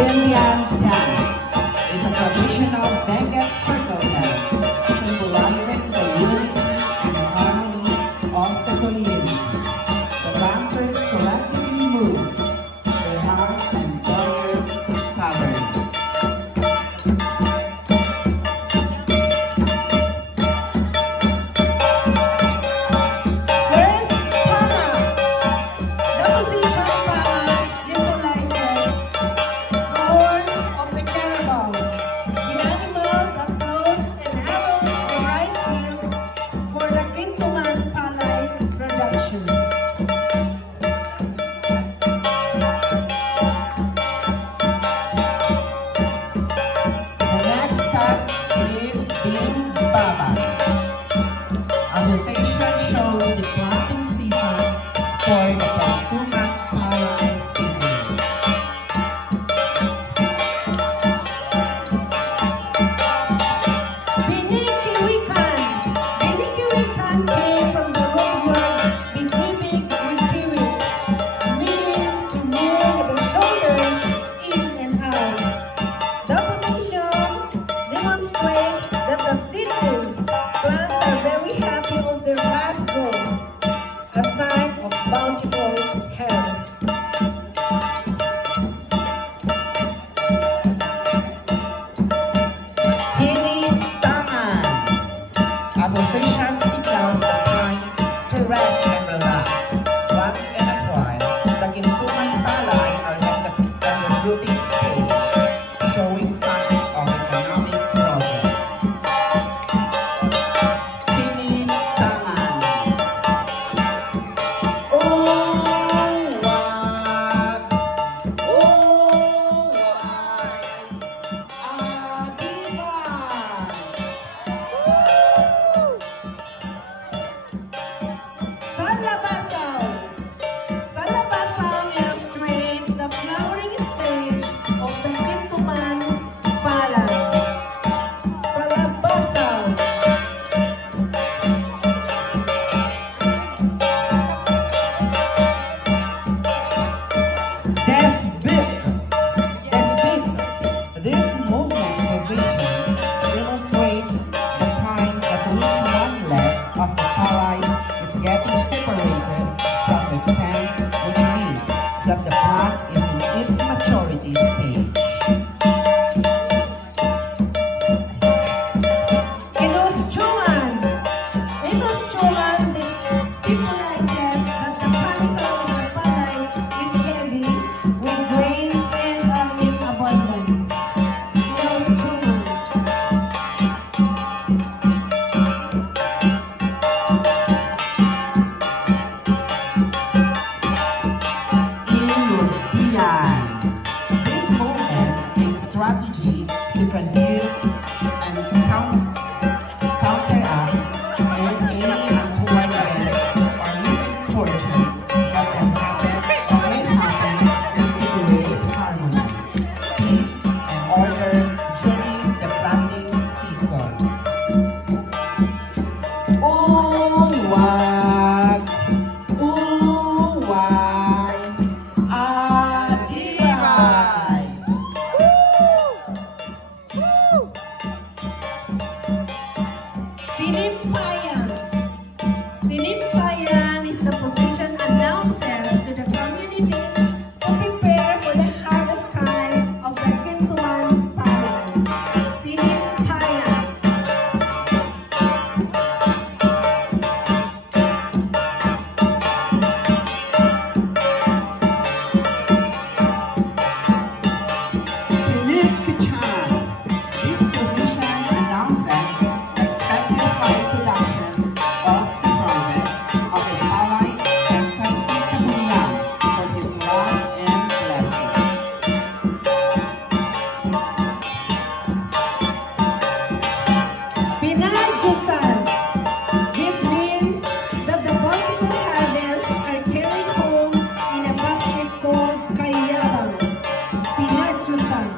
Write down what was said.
Binyan dance is a traditional Benguet circle dance symbolizing the unity and harmony of the community. The dancers collectively move their hearts and warriors covered. First, Pama. The position Pama symbolizes the horns of the carabao, the animal that plows and harrows the rice fields for the Kintuman Palay production. The next step is Bing Baba. Association shows the planting season for the Kantuman Palay seedling. Binikiwikan. Binikiwikan came from the root word bikibig with kiwi, meaning to move the shoulders in and out. The position demonstrates that the seedlings plants are very happy of their vast growth, a sign of bountiful harvest. Hinitangan. A position signals the time to rest and relax. Once in a while, the Kintuman Palay are in the rooting stage, showing signs of economic progress. Hinitangan. Uwag! Uwag! Adiman! Salabasaw. Salabasaw illustrates the flowering stage of the Kintuman Palay. Salabasaw. Desbit. Desbit. This movement position demonstrates the time at which one leg of the palay is getting separated from the stem, which means that the plant is in its maturity stage. Inustuman. Inustuman, this symbolizes that the canicle of the palay is heavy with grains and are in abundance. Inustuman. Inudian. This movement is strategy to confuse and counteract any untoward events or misfortunes that can happen or may happen and to create harmony, peace, and order during the planting season. Uwag! Uway! Adibay! Sinimpayan. Sinimpayan is the position announces to the community to prepare for the harvest time of the Kintuan Palay. Sinimpayan. Kinikichan. This position announces expected high production of the harvest of the palay and thanking Kabulan for his love and blessing. Pinadyosan. This means that the bountiful harvest are carried home in a basket called kayabang. Pinadyosan.